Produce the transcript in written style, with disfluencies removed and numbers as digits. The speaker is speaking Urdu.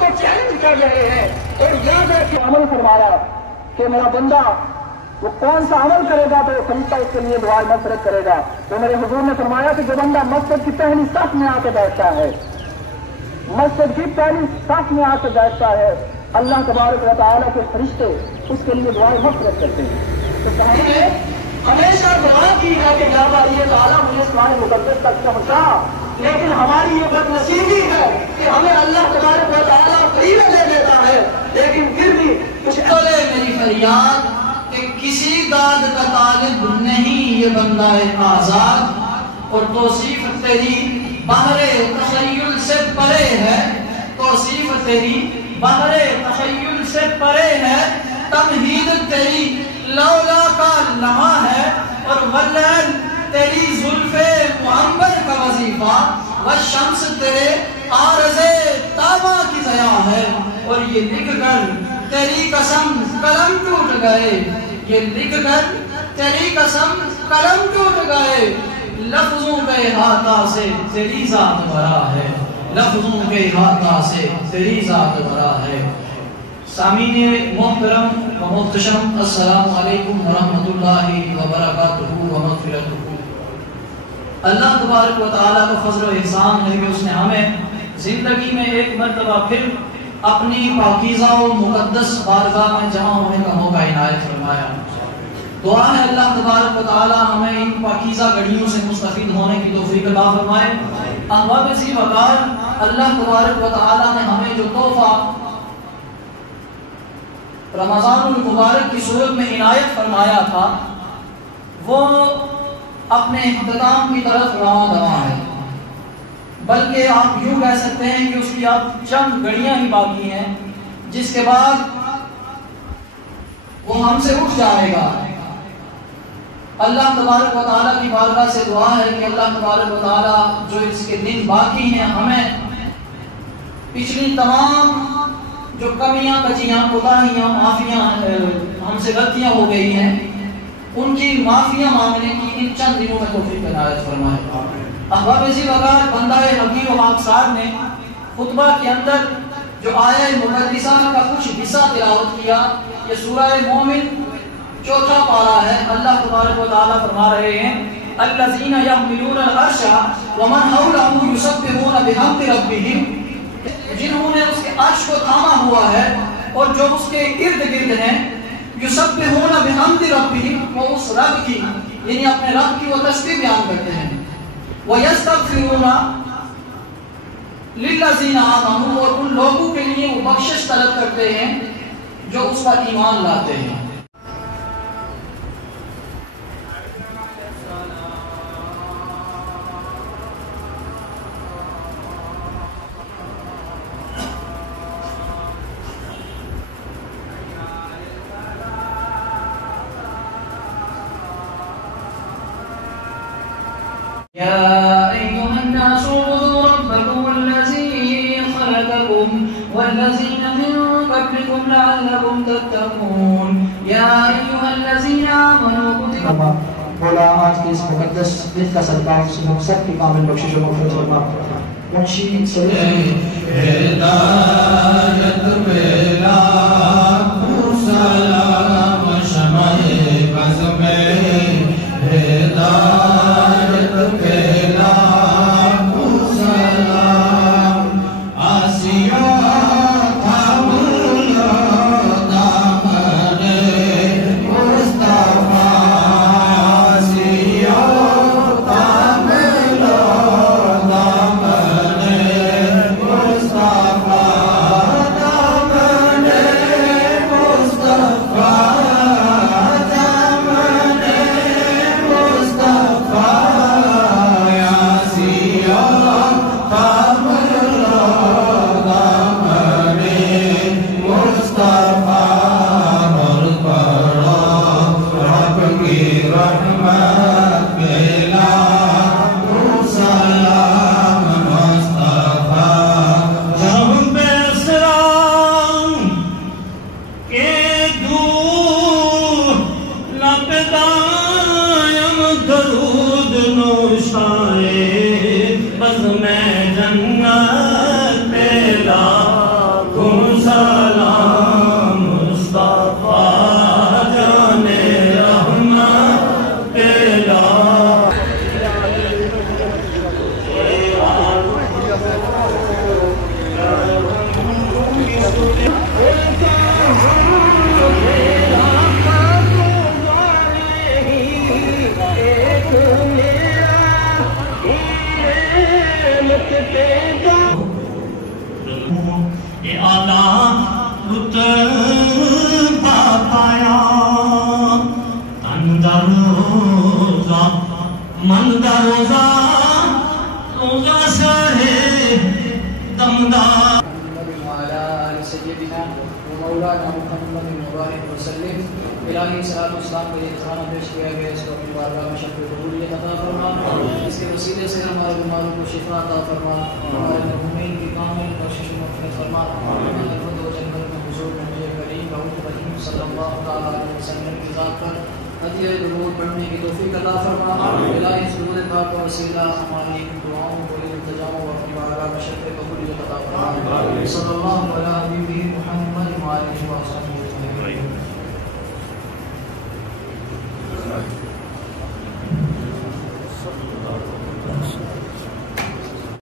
کو چیلنج کر رہے ہیں. اور یاد ہے کہ عمل فرمایا کہ میرا بندہ وہ کون سا عمل کرے گا تو فرشتہ اس کے لیے دعائے مغفرت کرے گا. تو میرے حضور نے فرمایا کہ جو بندہ مسجد کی پہلی صف میں آ کے بیٹھتا ہے, مسجد کی پہلی صف میں آ کے بیٹھتا ہے, اللہ تبارک و تعالیٰ کے فرشتے اس کے لیے دعائیں مغفرت کرتے ہیں. تو صحابہ نے ہمیشہ دعا کی ہے کہ یا باری تعالیٰ مجھے اسماء مقدس تک پہنچا. لیکن ہماری یہ بد نصیبی ہے کہ ہمیں اللہ تبارک و تعالیٰ فریضہ دے دیتا ہے, لیکن پھر بھی کچھ میری فریاد کہ کسی داد کا طالب نہیں یہ بندہ آزاد, اور توصیف تیری بحر تخیل سے پرے ہے, توصیف تیری بحر تخیل سے پرے ہے, تمہید تیری لولا کا لمحہ ہے, اور واللیل تیری زلف معمر کا وظیفہ, والشمس تیرے عارض تابہ کی ضیاء ہے. اور یہ لکھ کر تیری قسم قلم ٹوٹ گئے, یہ لکھ کر تیری قسم قلم ٹوٹ گئے, لفظوں کے احاطہ سے تیری ذات بھرا ہے, لفظوں کے احاطہ سے تیری ذات بھرا ہے. سامعین محترم و محتشم, السلام علیکم ورحمۃ اللہ وبرکاتہ و مغفرتہ. اللہ تبارک و تعالیٰ کا فضل و احسان ہے کہ اس نے ہمیں زندگی میں ایک مرتبہ پھر اپنی پاکیزہ و مقدس بارگاہ میں جمع ہونے کا موقع عنایت فرمایا. دعا ہے اللہ تبارک و تعالیٰ ہمیں ان پاکیزہ گھڑیوں سے مستفید ہونے کی توفیق عطا فرمائے. احباب ذی وقار, اللہ تبارک و تعالیٰ نے ہمیں جو تحفہ رمضان المبارک کی صورت میں عنایت فرمایا تھا وہ اپنے اختتام کی طرف رواں دواں ہے, بلکہ آپ یوں کہہ سکتے ہیں کہ اس کی اب چند گھڑیاں ہی باقی ہیں, جس کے بعد وہ ہم سے اٹھ جائے گا. اللہ تبارک و تعالیٰ کی بارگاہ سے دعا ہے کہ اللہ تبارک و تعالیٰ جو اس کے دن باقی ہیں ہمیں پچھلی تمام جو کمیاں کجیاں کوتاہیاں معافیاں ہم سے غلطیاں ہو گئی ہیں ان کی معافیاں مانگنے کی ان چند دنوں میں توفیق عنایت فرمائے. احباب ذی وقار, بندہ حکیم و پاک صاحب نے خطبہ کے اندر جو آیہ مقدسہ کا کچھ حصہ تلاوت کیا, یہ سورہ مومن چوتھا پارہ ہے. اللہ تبارک و تعالیٰ فرما رہے ہیں الذین یحملون العرش ومن حولہ یسبحون بحمد ربہم, جنہوں نے اس کے عرش کو تھاما ہوا ہے اور جو اس کے ارد گرد ہیں, یسبحون بحمد ربہم, وہ اس رب کی یعنی اپنے رب کی وہ تسبیح بیان کرتے ہیں. وَيَسْتَغْفِرُونَ لِلَّذِينَ آمَنُوا, اور ان لوگوں کے لیے وہ بخشش طلب کرتے ہیں جو اس پر ایمان لاتے ہیں. يا أيها الناس اعبدوا ربكم الذي خلقكم والذين من قبلكم لعلكم تتقون يا أيها الذين آمنوا كتب. مولا آج کی اس مقدس دن کا صدقہ ہم سب کی کامل بخشش و مغفرت فرما. منشی ہدایت پہلا سلام شمع بز میں, ہدایت پہلا سلام آسیہ تھام دامن مصطفیٰ, آسیہ تھام دامن مصطفیٰ. روزہ روزہ سارے دمدار وعلى آل سيدنا ومولانا محمد مبارك وسلم. الہی صلاۃ والسلام کے لیے کھانا پیش کیا گیا اس کو اپنی بارگاہ میں شکر قبولیت عطا فرما. اس کے وسیلے سے ہمارے بیماروں کو شفا عطا فرما. ہمارے مرحومین کی کامل بخشش و مغفرت فرما. خود و جنت میں حضور نبی کریم رؤوف رحیم صلی اللہ تعالی علیہ وسلم کی ذات پر ہدیہ درود پڑھنے کی توفیق عطا فرما. الہی درود پاک کا وسیلہ ہماری دعاؤں کو التجاؤں اور اپنی بارگاہ میں شکر قبولیت عطا فرما. صلی اللہ علیہ